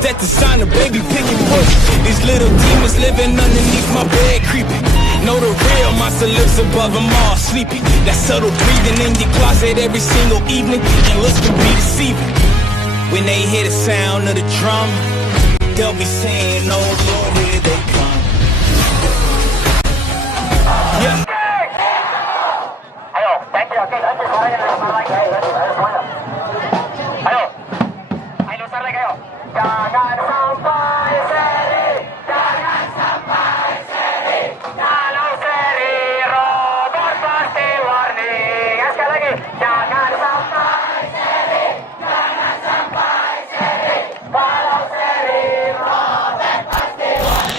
that designer, baby, pick and push. These little demons living underneath my bed, creeping. Know the real monster lives above them all, sleeping. That subtle breathing in your closet every single evening, and looks can be deceiving. When they hear the sound of the drum, they'll be saying, oh Lord, here they come. Yeah. Ayo, thank you, okay, nanti suaranya lebih lagi. Ayo, ayo besar lagi, ayo. Jangan sampai seri, jangan sampai seri. Kalau seri, Robert pasti warning. Ya, sekali lagi, jangan sampai seri, jangan sampai seri. Kalau seri, Robert pasti warning.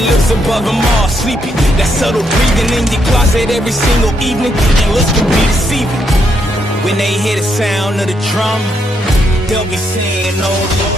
Lives above them all, sleeping. That subtle breathing in your closet every single evening, and looks can be deceiving. When they hear the sound of the drum, they'll be saying, oh Lord.